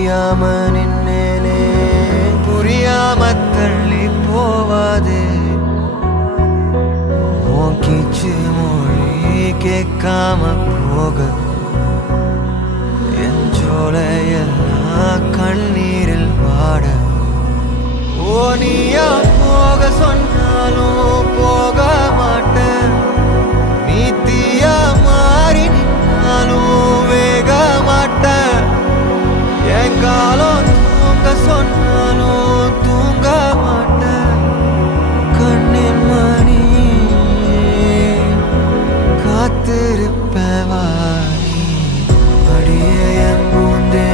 புரியாம நின்னேனே புரியாம தள்ளி போவாதே உன் கீச்சு மொழி கேட்காம போக என் ஜோலையெல்லாம் கண்ணீரில் வாட ஓ நீயா போக சொன்னாலும் போக மாட்டேன் நீ தீயா மாறி நின்னாலும் வேக மாட்டேன் என் காலம் தூங்க சொன்னாலும் தூங்க மாட்டேன் கண்ணின் மணி காத்திருப்பவாரி அடியே என் பூந்தே